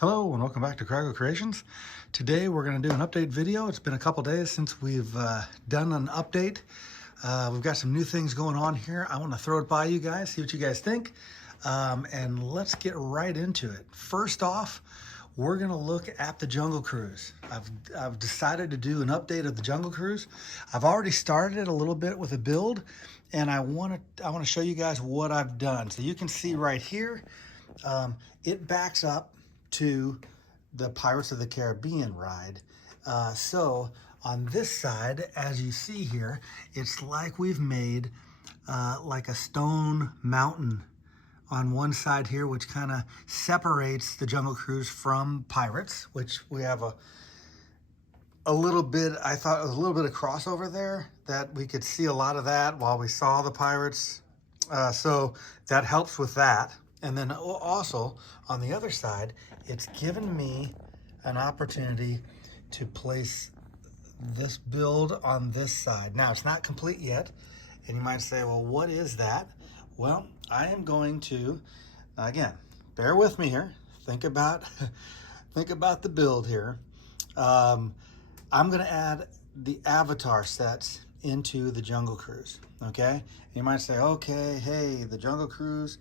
Hello and welcome back to Kragle Kreations. Today we're going to do an update video. It's been a couple days since we've done an update. We've got some new things going on here. I want to throw it by you guys, see what you guys think, and let's get right into it. First off, we're going to look at the Jungle Cruise. I've decided to do an update of the Jungle Cruise. I've already started a little bit with a build, and I want to show you guys what I've done. So you can see right here, it backs up to the Pirates of the Caribbean ride. So on this side, as you see here, it's like we've made like a stone mountain on one side here, which kind of separates the Jungle Cruise from Pirates, which we have a little bit, I thought it was a little bit of crossover there, that we could see a lot of that while we saw the Pirates. So that helps with that. And then also on the other side, it's given me an opportunity to place this build on this side. Now it's not complete yet, and you might say, well, what is that? Well, I am going to, again, bear with me here. Think about the build here. I'm going to add the Avatar sets into the Jungle Cruise. Okay, and you might say, okay, hey, the Jungle Cruise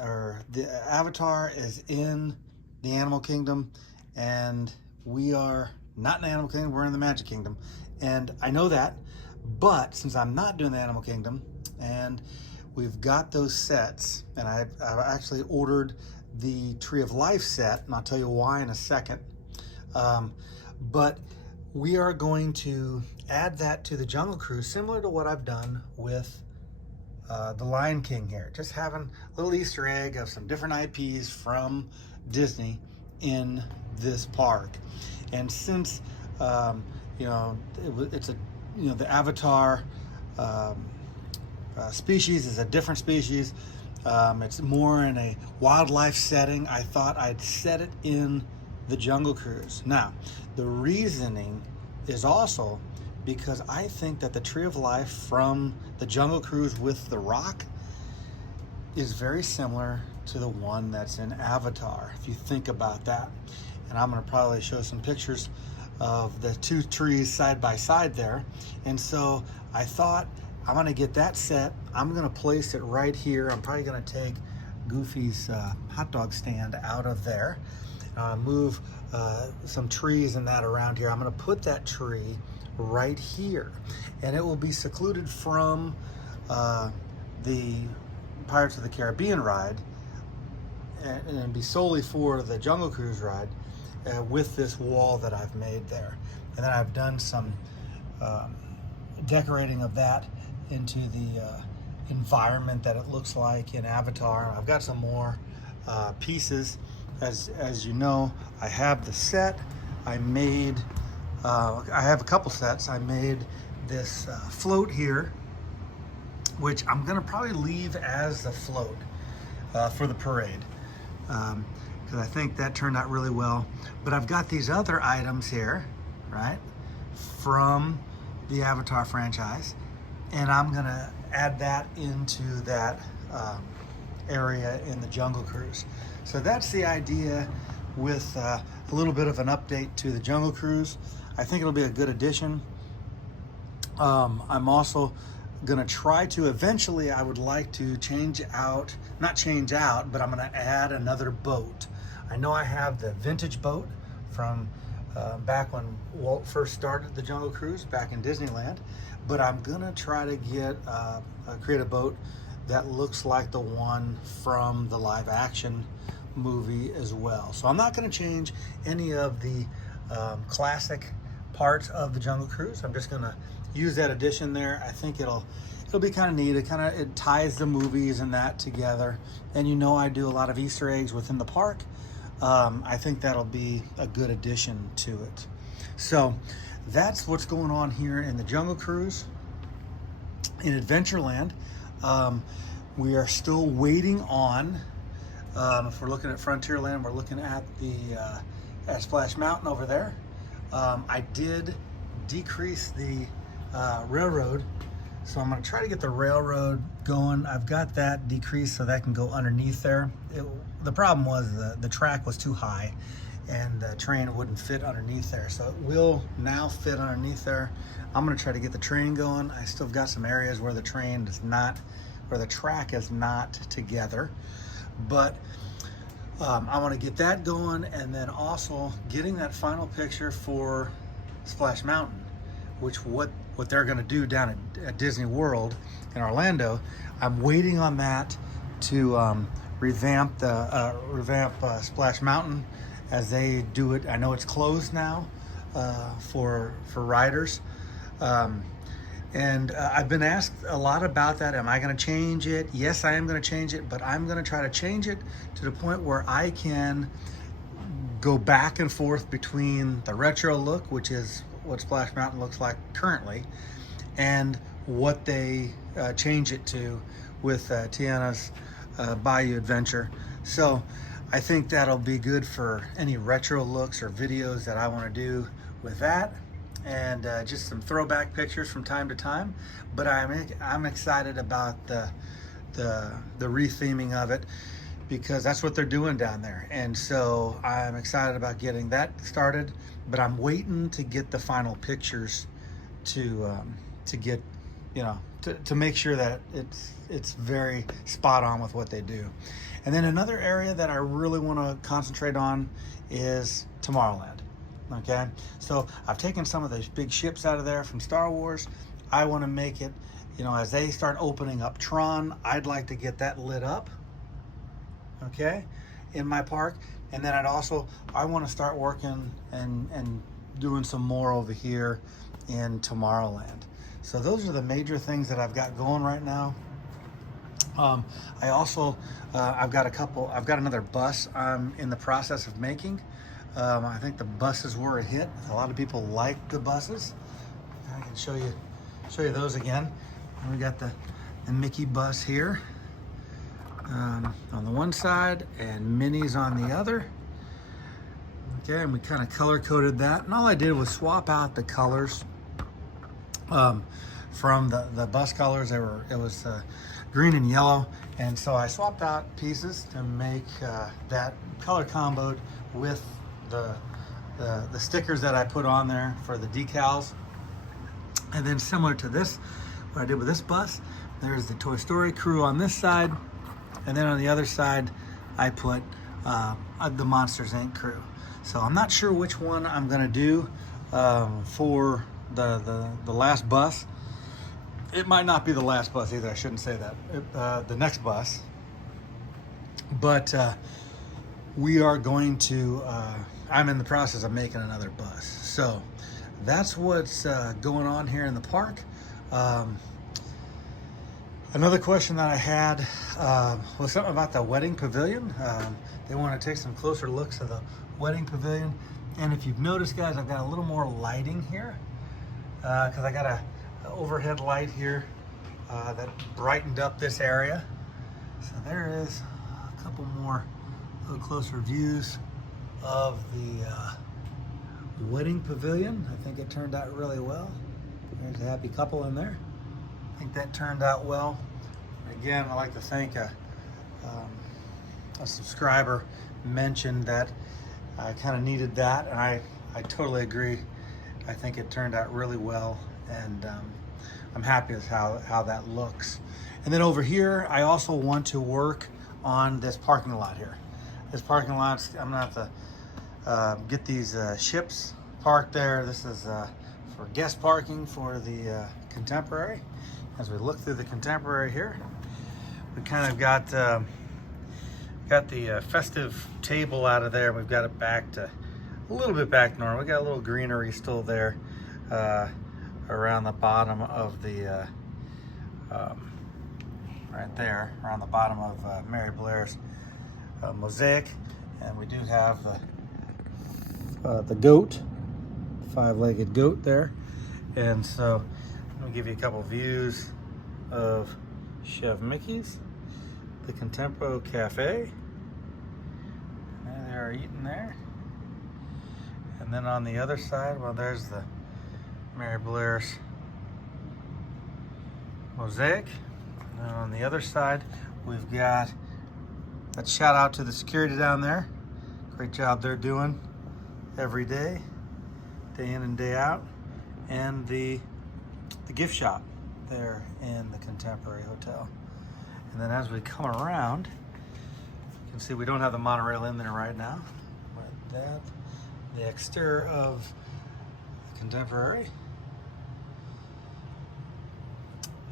or the Avatar is in the Animal Kingdom, and we are not in the Animal Kingdom, we're in the Magic Kingdom. And I know that, but since I'm not doing the Animal Kingdom, and we've got those sets, and I've actually ordered the Tree of Life set, and I'll tell you why in a second. But we are going to add that to the Jungle Cruise, similar to what I've done with the Lion King here. Just having a little Easter egg of some different IPs from Disney in this park. And since it's a the Avatar species is a different species, it's more in a wildlife setting, I thought I'd set it in the Jungle Cruise. Now the reasoning is also because I think that the Tree of Life from the Jungle Cruise with the Rock is very similar to the one that's in Avatar, if you think about that. And I'm going to probably show some pictures of the two trees side by side there. And so I thought I'm going to get that set. I'm going to place it right here. I'm probably going to take Goofy's hot dog stand out of there, move some trees and that around here. I'm going to put that tree right here, and it will be secluded from the Pirates of the Caribbean ride, and be solely for the Jungle Cruise ride, with this wall that I've made there. And then I've done some decorating of that into the environment that it looks like in Avatar. I've got some more pieces. As you know, I have the set. I have a couple sets. I made this float here, which I'm gonna probably leave as a float for the parade, because I think that turned out really well. But I've got these other items here, right, from the Avatar franchise, and I'm gonna add that into that area in the Jungle Cruise. So that's the idea with a little bit of an update to the Jungle Cruise. I think it'll be a good addition. I'm also gonna try to eventually, I would like to not change out, but I'm gonna add another boat. I know I have the vintage boat from back when Walt first started the Jungle Cruise back in Disneyland, but I'm gonna try to create a boat that looks like the one from the live action movie as well. So I'm not gonna change any of the classic parts of the Jungle Cruise. I'm just gonna use that addition there. I think it'll be kind of neat. It ties the movies and that together. And you know I do a lot of Easter eggs within the park. I think that'll be a good addition to it. So that's what's going on here in the Jungle Cruise. In Adventureland, we are still waiting on, if we're looking at Frontierland, we're looking at the at Splash Mountain over there. I did decrease the railroad So I'm going to try to get the railroad going. I've got that decreased so that can go underneath there. The problem was the track was too high and the train wouldn't fit underneath there. So it will now fit underneath there. I'm going to try to get the train going. I still got some areas where the train is not, where the track is not together. But I want to get that going, and then also getting that final picture for Splash Mountain, which what they're going to do down at Disney World in Orlando. I'm waiting on that to revamp Splash Mountain as they do it. I know it's closed now for riders, and I've been asked a lot about that. Am I going to change it? Yes, I am going to change it, but I'm going to try to change it to the point where I can go back and forth between the retro look, which is what Splash Mountain looks like currently, and what they change it to with Tiana's Bayou Adventure. So I think that'll be good for any retro looks or videos that I want to do with that, and just some throwback pictures from time to time. But I'm excited about the retheming of it, because that's what they're doing down there. And so I'm excited about getting that started, but I'm waiting to get the final pictures to get, you know, to make sure that it's very spot on with what they do. And then another area that I really want to concentrate on is Tomorrowland. Okay, so I've taken some of those big ships out of there from Star Wars. I want to make it, you know, as they start opening up Tron, I'd like to get that lit up, okay, in my park. And then I want to start working and doing some more over here in Tomorrowland. So those are the major things that I've got going right now. I also I've got another bus I'm in the process of making. I think the buses were a hit. A lot of people like the buses. I can show you those again. We got the Mickey bus here on the one side and Minnie's on the other. Okay, and we kind of color coded that, and all I did was swap out the colors from the bus colors. It was green and yellow, and so I swapped out pieces to make that color comboed with the stickers that I put on there for the decals. And then similar to this, what I did with this bus, there's the Toy Story crew on this side, and then on the other side I put the Monsters Inc. crew. So I'm not sure which one I'm gonna do for the last bus. It might not be the last bus either, I shouldn't say that. The next bus. But we are going to, I'm in the process of making another bus. So that's what's going on here in the park. Another question that I had was something about the wedding pavilion. They want to take some closer looks at the wedding pavilion. And if you've noticed, guys, I've got a little more lighting here because I got a overhead light here that brightened up this area. So there is a couple more little closer views of the wedding pavilion. I think it turned out really well. There's a happy couple in there. I think that turned out well. Again, I'd like to thank a subscriber mentioned that I kind of needed that, and I totally agree. I think it turned out really well, and I'm happy with how that looks. And then over here, I also want to work on this parking lot here. This parking lot, I'm gonna have to get these ships parked there. This is for guest parking for the Contemporary. As we look through the Contemporary here, we kind of got the festive table out of there. We've got it back to a little bit back normal. We got a little greenery still there around the bottom of the right there, around the bottom of Mary Blair's mosaic. And we do have the goat, five-legged goat there. And so let me give you a couple views of Chef Mickey's, the Contempo Cafe. And they are eating there. And then on the other side, well, there's the Mary Blair's mosaic. And on the other side, we've got that shout out to the security down there. Great job they're doing every day in and day out. And the gift shop there in the Contemporary Hotel. And then as we come around, you can see we don't have the monorail in there right now. But that, the exterior of the Contemporary.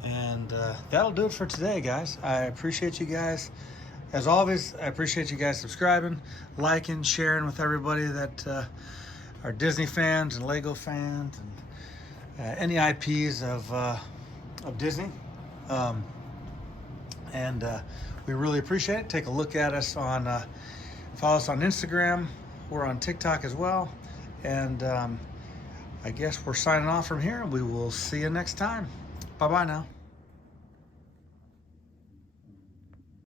And that'll do it for today, guys. I appreciate you guys. As always, I appreciate you guys subscribing, liking, sharing with everybody that are Disney fans and Lego fans and any IPs of Disney. We really appreciate it. Take a look at us on, follow us on Instagram. We're on TikTok as well. And I guess we're signing off from here. We will see you next time. Bye-bye now.